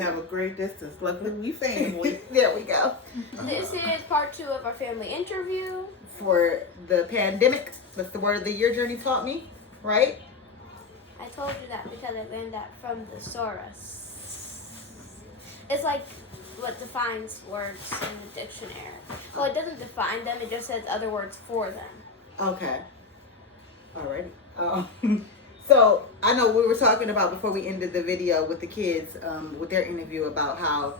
have a great distance. Luckily, we family. There we go. This is part 2 of our family interview. For the pandemic, that's the word of the year Journey taught me, right? I told you that because I learned that from the thesaurus. It's like what defines words in the dictionary. Well, it doesn't define them, it just says other words for them. Okay. Alrighty. So I know we were talking about before we ended the video with the kids, with their interview about how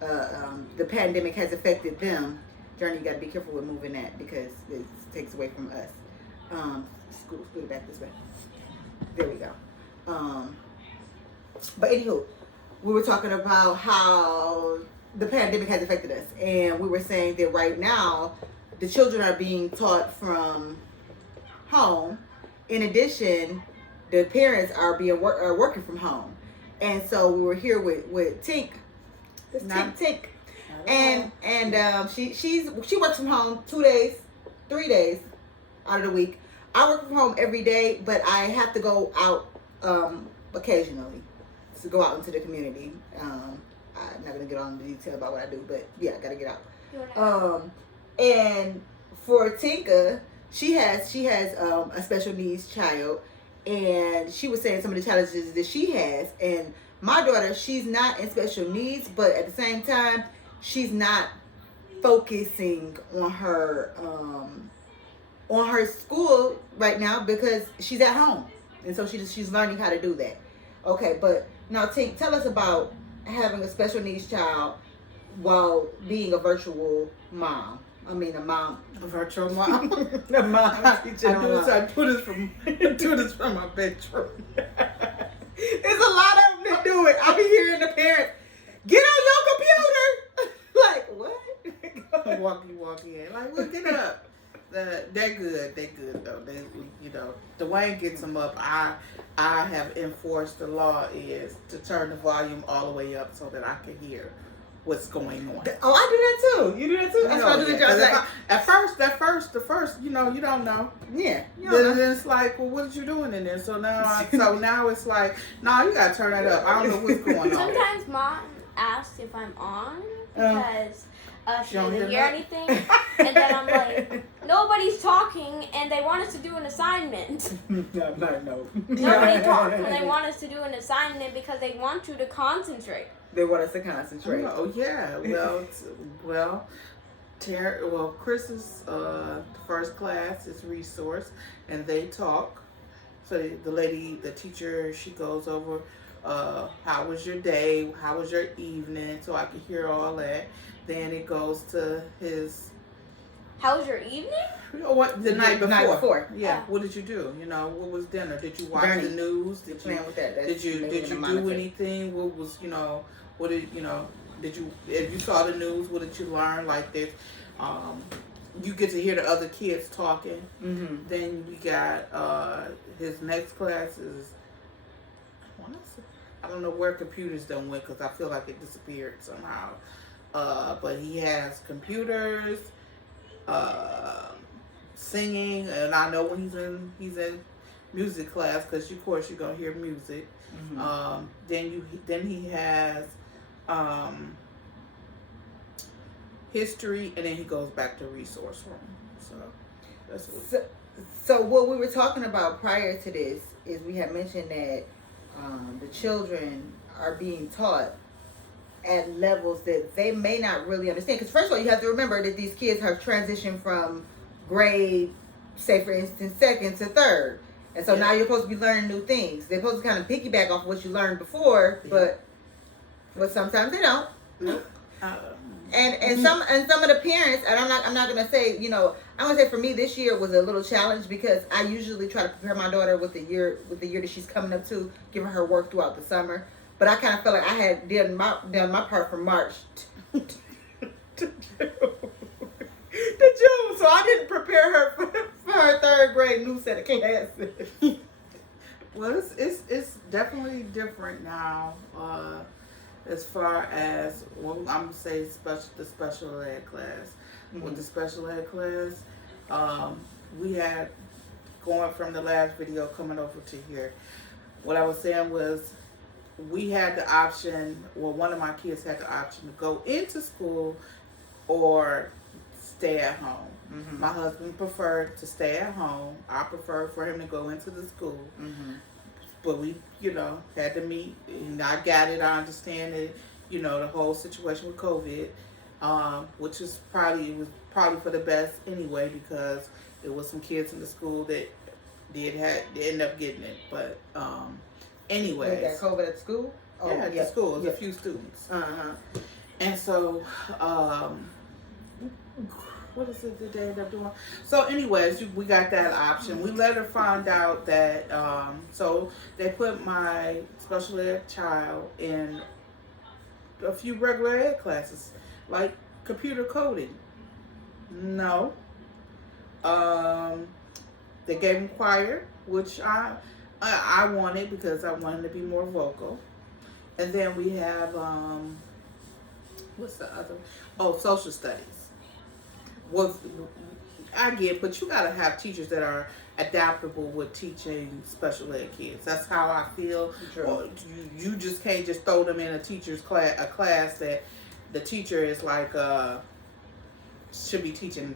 the pandemic has affected them. Journey, you got to be careful with moving that because it takes away from us. Scoot it back this way. There we go. But anywho, we were talking about how the pandemic has affected us, and we were saying that right now the children are being taught from home. In addition, the parents are working from home, and so we were here with Tink, Tink, and she works from home 2 days, 3 days out of the week. I work from home every day, but I have to go out occasionally to go out into the community. I'm not gonna get on the detail about what I do, but yeah, I gotta get out. And for Tinka, she has a special needs child, and she was saying some of the challenges that she has. And my daughter, she's not in special needs, but at the same time, she's not focusing on her school right now because she's at home, and so she's learning how to do that. Okay, but now Tink, tell us about having a special needs child while being a virtual mom. I mean, a mom. A virtual mom. A mom. I do this from my bedroom. There's a lot of them that do it. I be hearing the parents, get on your computer. Like, what? Walkie. Like, well, get up. They're good. They're good, though. Dwayne gets them up. I have enforced the law is to turn the volume all the way up so that I can hear what's going on. Oh, I do that too. You do that too? That's why I do the job. At first, you don't know. Yeah. Then it's like, well, what are you doing in there? So now it's like, no, you gotta turn that up. I don't know what's going on. Sometimes mom asks if I'm on because she doesn't hear anything, and then I'm like, nobody's talking, and they want us to do an assignment. No. Nobody talks, and they want us to do an assignment because they want you to concentrate. They want us to concentrate. Oh yeah. Chris's first class is resource, and they talk. So the teacher, she goes over, how was your day? How was your evening? So I can hear all that. Then it goes to his. How was your evening? What the night before? Yeah. What did you do? What was dinner? Did you watch the news? Did you do anything? What was if you saw the news? What did you learn? Like this, you get to hear the other kids talking. Mm-hmm. Then you got his next class is. I don't know where computers done went because I feel like it disappeared somehow. But he has computers. Singing, and I know when he's in music class because of course you're gonna hear music. Mm-hmm. Then he has history, and then he goes back to resource room. So that's what. So what we were talking about prior to this is we had mentioned that the children are being taught at levels that they may not really understand. Because first of all, you have to remember that these kids have transitioned from grade, say for instance, second to third. And so now you're supposed to be learning new things. They're supposed to kind of piggyback off what you learned before, but sometimes they don't. Nope. And some of the parents, and I'm not gonna say, I'm gonna say for me this year was a little challenge because I usually try to prepare my daughter with the year that she's coming up to, giving her work throughout the summer. But I kind of felt like I had done my part from March to June. So I didn't prepare her for her third grade new set of classes. Well, it's definitely different now. As far as I'm gonna say the special ed class. Mm-hmm. With the special ed class, we had going from the last video coming over to here. What I was saying was, we had the option, well, one of my kids had the option to go into school or stay at home. Mm-hmm. My husband preferred to stay at home. I preferred for him to go into the school. Mm-hmm. But we, had to meet. And I got it. I understand it. The whole situation with COVID, which was probably for the best anyway, because there was some kids in the school that they ended up getting it. But anyways, They got COVID at school. yeah, at the school, it was a few students. And so, what is it that they end up doing? So, anyways, we got that option. We later found out that, so they put my special ed child in a few regular ed classes, like computer coding. No. They gave him choir, which I wanted because I wanted to be more vocal. And then we have, what's the other? Oh, social studies. Well, I get, but you gotta have teachers that are adaptable with teaching special ed kids. That's how I feel. Or you just can't just throw them in a class that the teacher is like should be teaching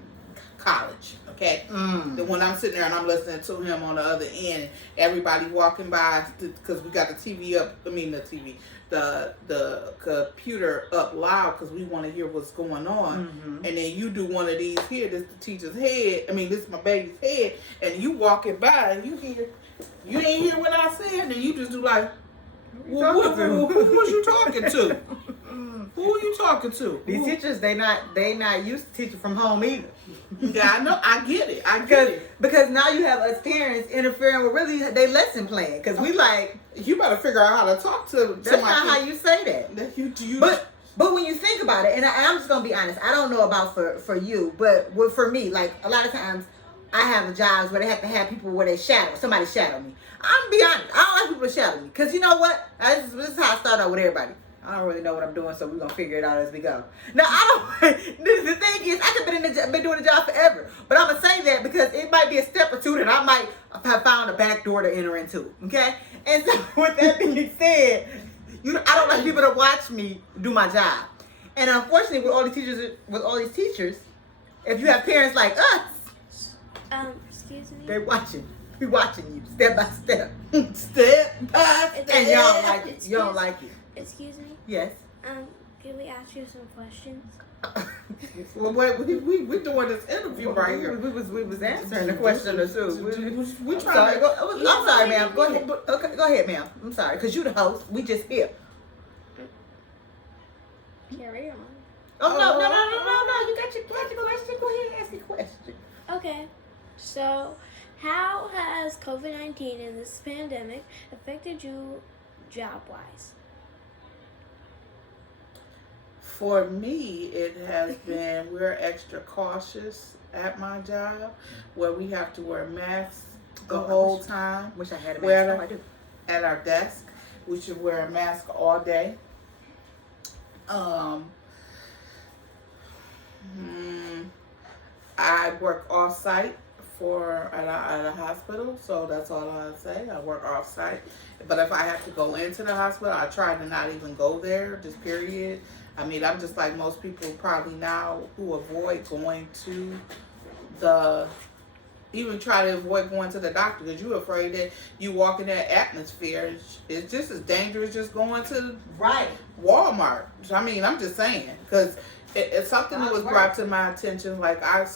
college. Okay. Then when I'm sitting there and I'm listening to him on the other end, everybody walking by because we got the TV up. I mean the computer up loud because we want to hear what's going on. Mm-hmm. And then you do one of these here. This is the teacher's head. I mean, this is my baby's head. And you walking by and you ain't hear what I said, and you just do like, who was you talking to? Who are you talking to? These teachers, they not used to teaching from home either. Yeah, I know. I get it. Because now you have us parents interfering with really they lesson plan. Because we like, you better figure out how to talk to. That's not how you say that. But when you think about it, and I'm just gonna be honest, I don't know about for you, but for me, like a lot of times, I have jobs where they have to have people where they somebody shadow me. I'm gonna be honest, I don't like people to shadow me. Because you know what? This is how I start out with everybody. I don't really know what I'm doing, so we're going to figure it out as we go. Now, the thing is, I could have been doing the job forever. But I'm going to say that because it might be a step or two that I might have found a back door to enter into. Okay? And so, with that being said, I don't like people to watch me do my job. And unfortunately, with all these teachers, if you have parents like us, excuse me? they're watching. We're watching you step by step. Step by step. And y'all don't like it. You don't like it. Excuse me? Yes. Can we ask you some questions? Well, we're doing this interview right here. We was answering the question or two. I'm sorry, ma'am. Go ahead. Okay, go ahead, ma'am. I'm sorry, because you the host. We just here. Carry on. Oh, no. You got your question. Go ahead and ask your question. Okay. So, how has COVID-19 and this pandemic affected you job-wise? For me, it has been, we're extra cautious at my job where we have to wear masks the whole time. Wish I had a mask. I do. At our desk, we should wear a mask all day. I work off-site at a hospital, so that's all I'll say. I work off-site. But if I have to go into the hospital, I try to not even go there, just period. I mean, I'm just like most people probably now who avoid going to even try to avoid going to the doctor because you're afraid that you walk in that atmosphere. It's just as dangerous just going to Walmart. I mean, I'm just saying because it's something that was brought to my attention. Like I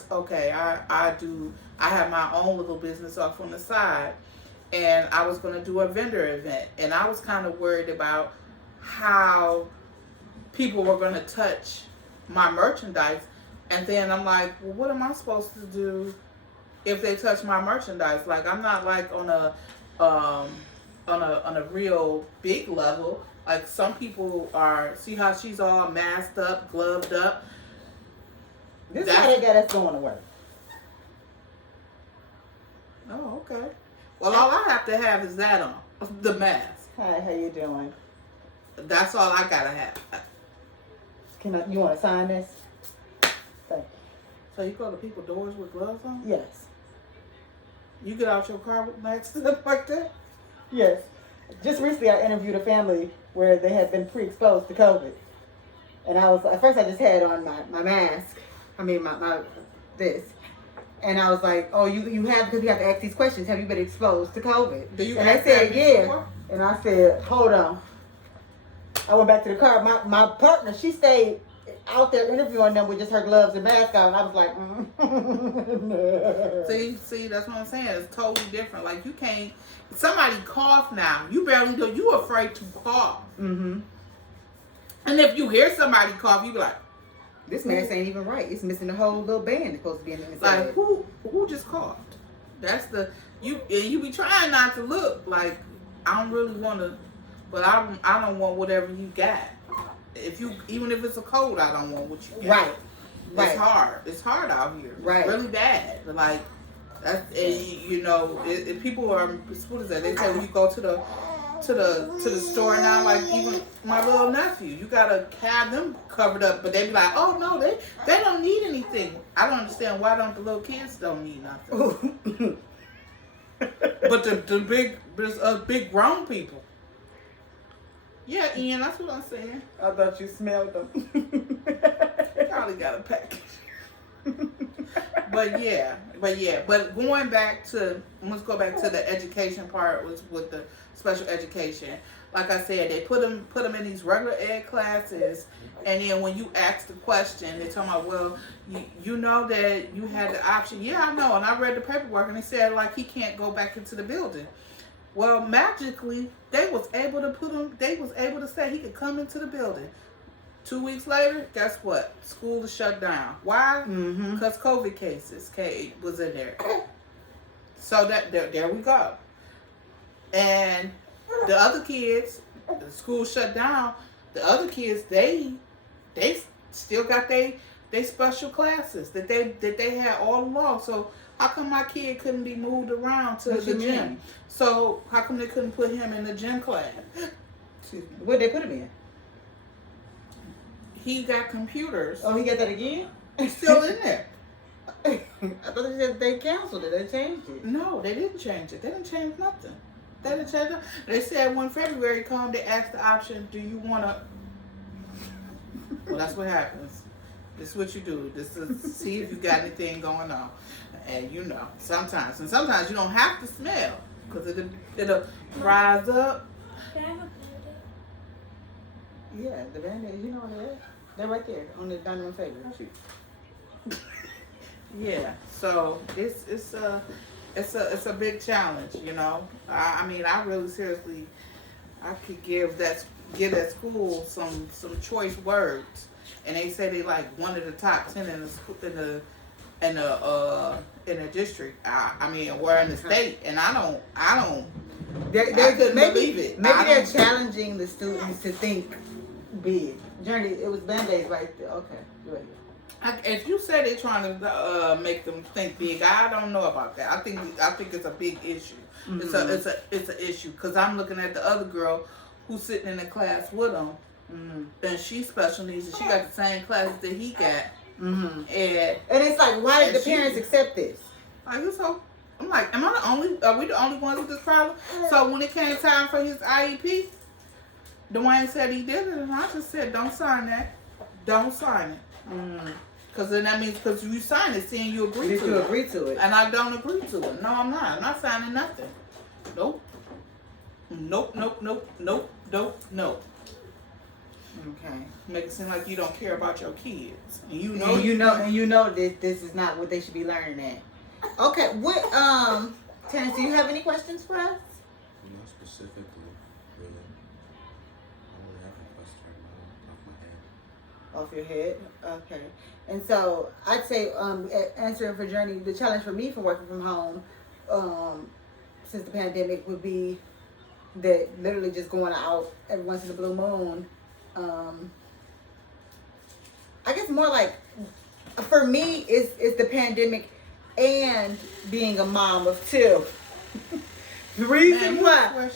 have my own little business off on the side, and I was going to do a vendor event, and I was kind of worried about how people were going to touch my merchandise. And then I'm like, well, what am I supposed to do if they touch my merchandise? Like, I'm not like on a real big level. Like some people are, see how she's all masked up, gloved up. This is how they got us going to work. Oh, okay. Well, all I have to have is that on, the mask. Hi, how you doing? That's all I gotta have. You want to sign this? Thank you. So you go to people's doors with gloves on? Yes. You get out your car with masks up like that? Yes. just recently I interviewed a family where they had been pre-exposed to COVID. And I was, at first I just had on my mask. I mean, my this. And I was like, oh, you have, because we have to ask these questions. Have you been exposed to COVID? Do you and I ask said, that yeah. before? And I said, hold on. I went back to the car. My partner, she stayed out there interviewing them with just her gloves and mask on. And I was like, no. See, that's what I'm saying. It's totally different. Like, you can't, somebody cough now. You barely do, you afraid to cough. Mm-hmm. And if you hear somebody cough, you be like, This mask ain't even right. It's missing the whole little band that's supposed to be in the inside. like, who just coughed? That's the, you be trying not to look like, I don't really want to, but I don't want whatever you got. Even if it's a cold, I don't want what you got. Right. Right. It's hard. It's hard out here. Right. It's really bad. Like, that's, you know, if people are, what is that? They say when you go to the store now, like even my little nephew, you gotta have them covered up, but they be like, oh no, they don't need anything. I don't understand, why don't the little kids don't need nothing? But the big grown people. Yeah, Ian, that's what I'm saying. I thought you smelled them. Probably got a package. But going back to, let's go back to the education part with the special education. Like I said, they put them in these regular ed classes, and then when you ask the question, they're talking about, well, you know that you had the option. Yeah, I know, and I read the paperwork, and they said like he can't go back into the building. Well, magically, they was able to say he could come into the building. 2 weeks later, guess what? School is shut down. Why? Because COVID cases was in there. So there we go. And the other kids, the school shut down. The other kids, they still got they special classes that they had all along. So how come my kid couldn't be moved around to the gym? So how come they couldn't put him in the gym class? What'd they put him in? He got computers. Oh, he got that again? He's still in there. I thought they said they canceled it. They changed it. No, they didn't change it. They didn't change nothing. They didn't change it. They said when February come, they asked the option, do you want to... Well, that's what happens. This is what you do. This is see if you got anything going on. And you know, sometimes you don't have to smell, because it'll rise up. Yeah, the Band-Aids, you know where they're at. They're right there on the dining room table. Yeah, so it's a big challenge, you know. I mean, I really seriously, I could give that school some choice words, and they say they like one of the top 10 in the school in the district. I mean, we're in the state, and I don't. I couldn't believe it. Maybe they're challenging the students to think big. Journey, it was Band-Aids right there. Okay, go ahead. If you say they're trying to make them think big, I don't know about that. I think it's a big issue. Mm-hmm. It's an issue, because I'm looking at the other girl who's sitting in the class with him, and she's special needs, and she got the same classes that he got. Mm-hmm. And it's like, why did the parents accept this? I'm like, are we the only ones with this problem? So when it came time for his IEP, Dwayne said he did it, and I just said, don't sign that. Don't sign it. Because then that means, because you sign it saying you agree to it. You agree to it. And I don't agree to it. No, I'm not. I'm not signing nothing. Nope. Nope. Okay. Make it seem like you don't care about your kids. And you know that this is not what they should be learning at. Okay. What Terrence, do you have any questions for us? Not specifically, really. I don't really have a question off my head. Off your head? Okay. And so I'd say answering for Journey, the challenge for me for working from home since the pandemic would be that literally just going out every once in a blue moon. I guess more like, for me, it's the pandemic and being a mom of two. The reason why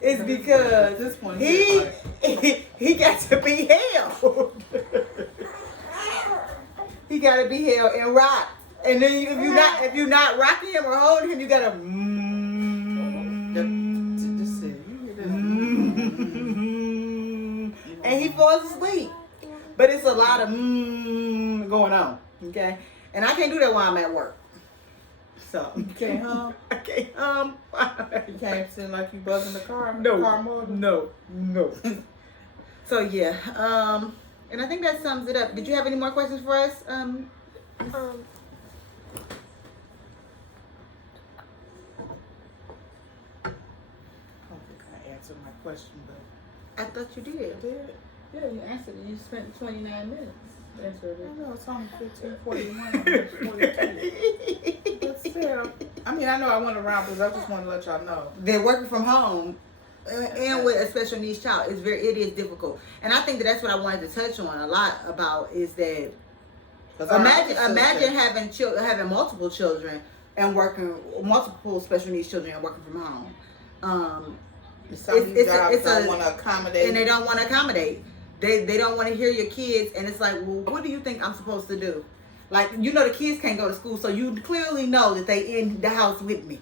is because this one he got to be held. He got to be held and rocked. And then if you're not rocking him or holding him, you gotta Just sit. You hear this? And he falls asleep. But it's a lot of going on. Okay? And I can't do that while I'm at work. So You can't hum. I can't You can't sit like you buzzing the car. No. Car motor. No. So yeah. And I think that sums it up. Did you have any more questions for us? I don't think I answered my question, but I thought you I did. did. Yeah, you answered it. You spent 29 minutes answering I know it's only 15:41. But still, I mean, I know I went around because I just want to let y'all know. They're working from home, and with a special needs child, it is difficult. And I think that's what I wanted to touch on a lot about is that 'Cause our imagine other sister- having multiple children and multiple special needs children and working from home. Some of these jobs it's don't want to accommodate. And they don't want to accommodate. They don't want to hear your kids, and it's like, well, what do you think I'm supposed to do? Like, you know, the kids can't go to school, so you clearly know that they in the house with me.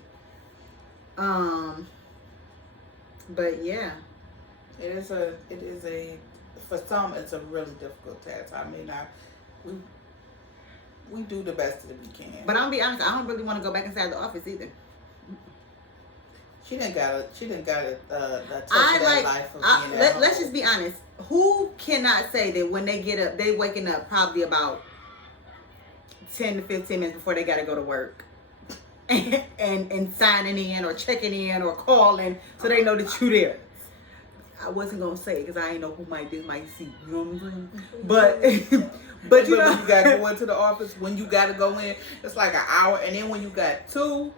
But yeah, It is a for some it's a really difficult task. I mean, we do the best that we can. but I'm gonna be honest, I don't really want to go back inside the office either. She didn't got a touch I of that life of being at home. let's just be honest. Who cannot say that when they get up, they waking up probably about 10 to 15 minutes before they got to go to work, and signing in or checking in or calling so they know that you there. I wasn't gonna say it because I ain't know who might see. You know what I'm saying? But you know, when you got to go into the office, when you got to go in, it's like an hour, and then when you got two.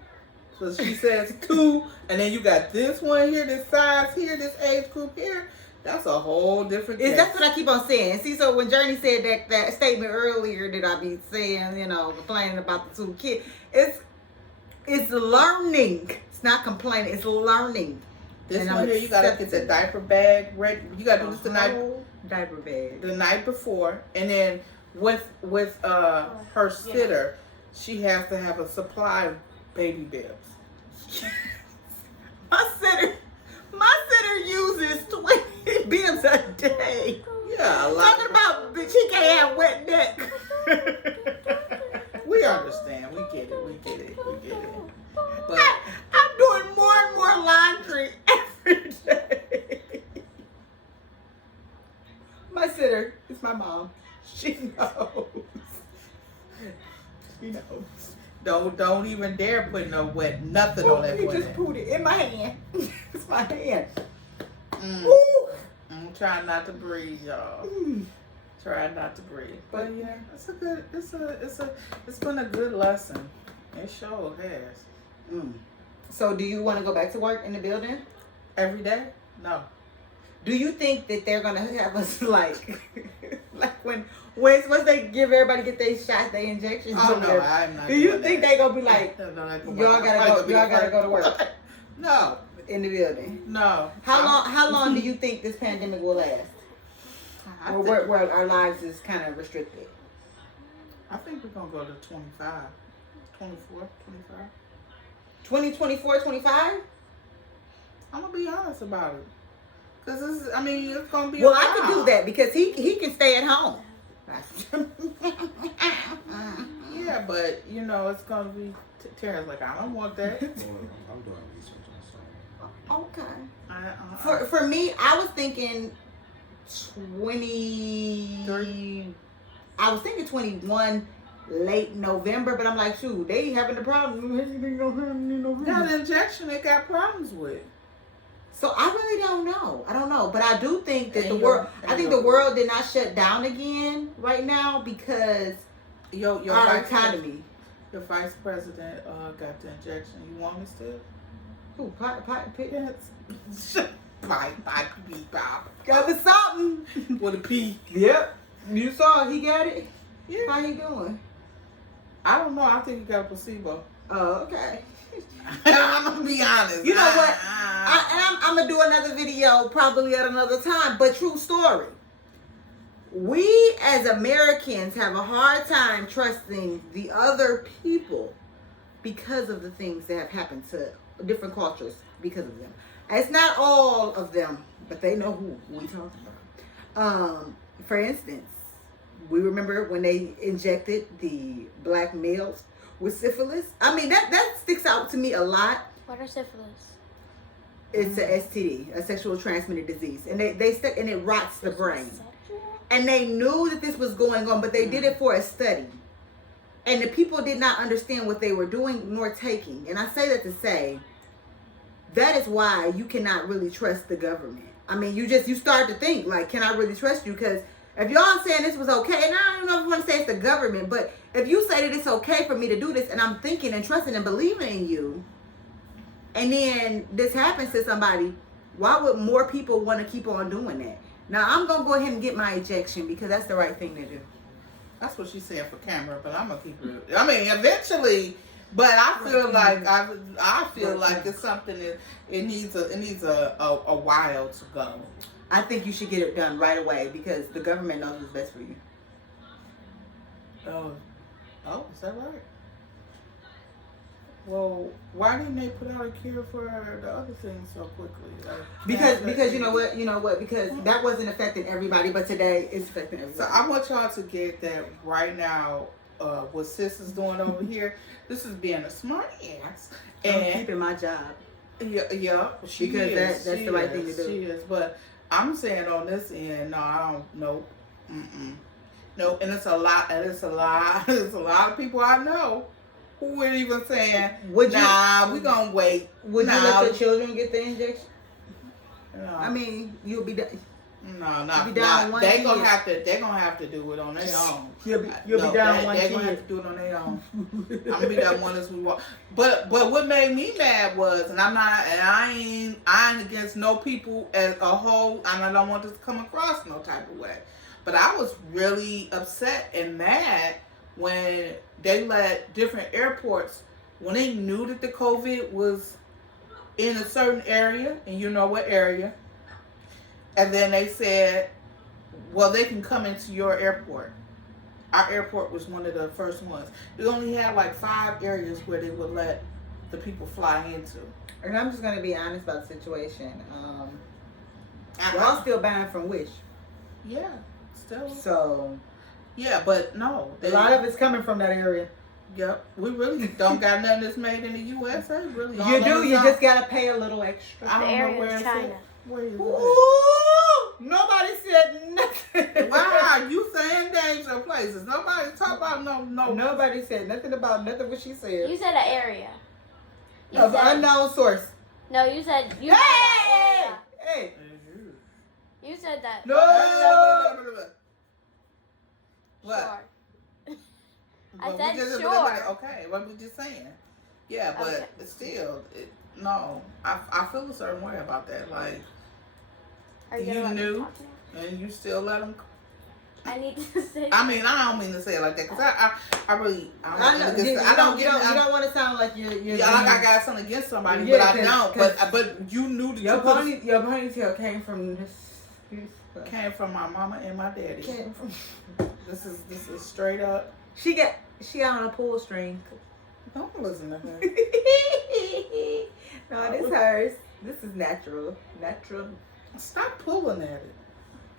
So she says 2, and then you got this one here, this size here, this age group here. That's a whole different case. that's what I keep on saying. See, so when Journey said that statement earlier that I be saying, you know, complaining about the 2 kids, it's learning. It's not complaining. It's learning. This And one I'm here, you gotta get the diaper bag ready. You gotta do this the diaper bag. night before, and then with her sitter, she has to have a supply of baby bibs. My sitter uses 20 bibs a day. Yeah, a lot. Talking about bitch, he can't have wet neck. We understand. We get it. But I'm doing more and more laundry every day. My sitter is my mom. she knows. She knows. Don't even dare put no wet nothing on that You boy. just put it in my hand. It's my hand. Mm. Woo. I'm trying not to breathe, y'all. Try not to breathe. But yeah, it's been a good lesson. It sure has. So do you want to go back to work in the building? Every day? No. Do you think that they're gonna have us like once they give everybody get their shots, their injections? Oh or no, whatever, I'm not. do you doing think that. they gonna be like, No, y'all gotta go to work No, in the building? no. How long do you think this pandemic will last? I Or think, where our lives is kind of restricted? I think we're gonna go to 25, 24, 25. 2024, 25? I'm gonna be honest about it. Cause it's gonna be. Well, a I could do while. that because he can stay at home. Yeah, but it's gonna be. Terrence like, I don't want that. Well, I'm doing research on Okay. For me, I was thinking 20. I was thinking 21 late November, but I'm like, shoot, they having a problem. Now the injection they got problems with. So I really don't know. I don't know, but I do think that And the world. and I think the world did not shut down again right now because your our vice economy. Your vice president got the injection. You want me still? Who? Pitt? Yes. Pie, pop. Got the something. With a P. Yep. You saw it. He got it. Yeah. How he doing? I don't know. I think he got a placebo. Oh, okay. I'm gonna be honest. You know what? I'm gonna do another video probably at another time, but true story. We as Americans have a hard time trusting the other people because of the things that have happened to different cultures because of them. It's not all of them, but they know who we talking about. For instance, we remember when they injected the black males with syphilis. I mean, that sticks out to me a lot. What are syphilis? It's a STD, a sexual transmitted disease, and they stuck, and it rots the brain. And they knew that this was going on, but they did it for a study. And the people did not understand what they were doing nor taking. And I say that to say, that is why you cannot really trust the government. I mean, you start to think, like, can I really trust you? Because if y'all saying this was okay, and I don't know if you want to say it's the government, but if you say that it's okay for me to do this, and I'm thinking and trusting and believing in you, and then this happens to somebody, why would more people want to keep on doing that? Now, I'm going to go ahead and get my ejection because that's the right thing to do. That's what she's saying for camera, but I'm gonna keep it. I mean, eventually, but I feel like I feel like it's something that it needs a while to go. I think you should get it done right away because the government knows what's best for you. Oh, is that right? Well, why didn't they put out a cure for the other things so quickly? Because you know what? Because that wasn't affecting everybody, but today it's affecting everybody. So I want y'all to get that right now. What sis is doing over here, this is being a smart ass. I'm keeping my job. Yeah, she because is. That's the right thing to do. She is, but I'm saying on this end, no, I don't. Nope. No, and it's a lot. It's a lot of people I know who were even saying, we gonna wait. Would you let the children get the injection? No. I mean, you'll be done. No, not. They're gonna have to do it on their own. You'll be down one They're gonna have to do it on their own. I'm gonna be that one as we walk. But what made me mad was, and I ain't against no people as a whole, and I don't want this to come across no type of way. But I was really upset and mad when they let different airports, when they knew that the COVID was in a certain area, and you know what area, and then they said, well, they can come into your airport. Our airport was one of the first ones. We only had like 5 areas where they would let the people fly into. And I'm just going to be honest about the situation. Y'all still buying from Wish. Yeah, still. So. Yeah, but no. A lot of it's coming from that area. Yep. We really don't got nothing that's made in the USA. Really. You do. You just got to pay a little extra. I don't know where it's China. at. Where is it? Ooh, nobody said nothing. Why are you saying names of places? Nobody talk about no. Nobody said nothing about nothing what she said. You said an area. Of unknown source. No, you said Hey! that area. Hey! You said that. No! What? Sure. But I said sure. Okay, what we just saying. Yeah, but Okay. still, no. I feel a certain way about that. Like, Are you you gonna let me knew, talk now? and you still let them. I need to say. I mean, I don't mean to say it like that because I really I know. You don't want to sound like you're like I got something against somebody, Yeah, but I don't. But you knew that your ponytail came from this. Came from my mama and my daddy. Came from. This is straight up. She got on a pull string. Don't listen to her. No, this hers. This is natural. Natural. Stop pulling at it.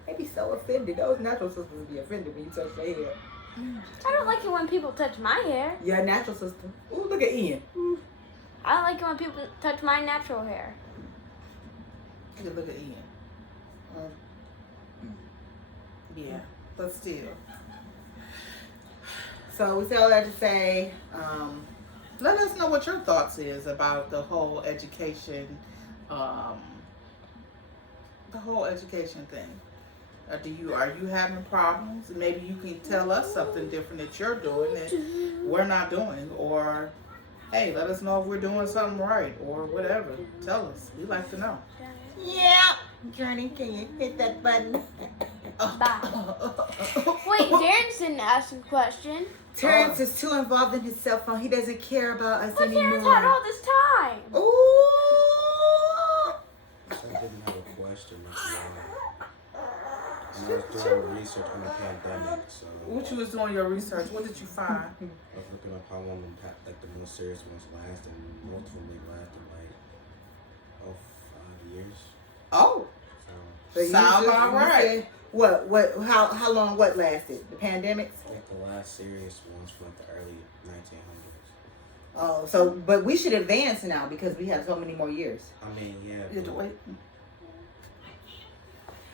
They be so offended. Those natural sisters be offended when you touch their hair. I don't like it when people touch my hair. Yeah, natural sister. Ooh, look at Ian. Ooh. I don't like it when people touch my natural hair. You look at Ian. Yeah, but still. So we say all that to say, Let us know what your thoughts is about the whole education, thing. Are you having problems? Maybe you can tell us something different that you're doing that we're not doing, or hey, let us know if we're doing something right or whatever. Tell us. We like to know. yeah. Journey, can you hit that button? Bye. Wait, Darren's didn't ask a question. Terrence is too involved in his cell phone. He doesn't care about us But Darren's anymore. had all this time. Ooh. So I didn't have a question. And I was doing research on the pandemic, so What you was doing your research? What did you find? I was looking up how long like the most serious ones last, and most of them they lasted like 5 years. Oh, So you sound just- about you right. said What? How long? What lasted? The pandemics? Like the last serious ones from like the early 1900s. Oh, so but we should advance now because we have so many more years. I mean, yeah. you had to but- wait.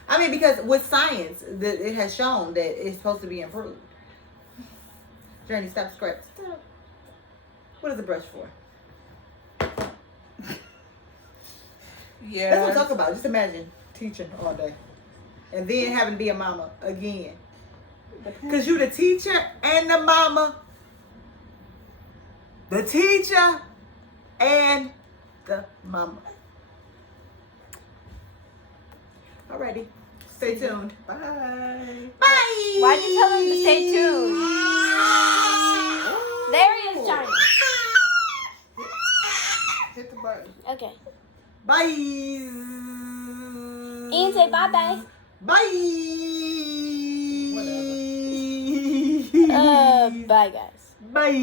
I mean, because with science, it has shown that it's supposed to be improved. Journey, stop scratch. Stop. What is the brush for? Yeah. That's what I'm talking about. Just imagine teaching all day. And then having to be a mama again. Because you the teacher and the mama. The teacher and the mama. Alrighty. Stay tuned. Bye. Bye. Why'd you tell them to stay tuned? There he is, Johnny. Hit the button. Okay. Bye. Ian, say bye-bye. Bye. Whatever. Bye, guys. Bye.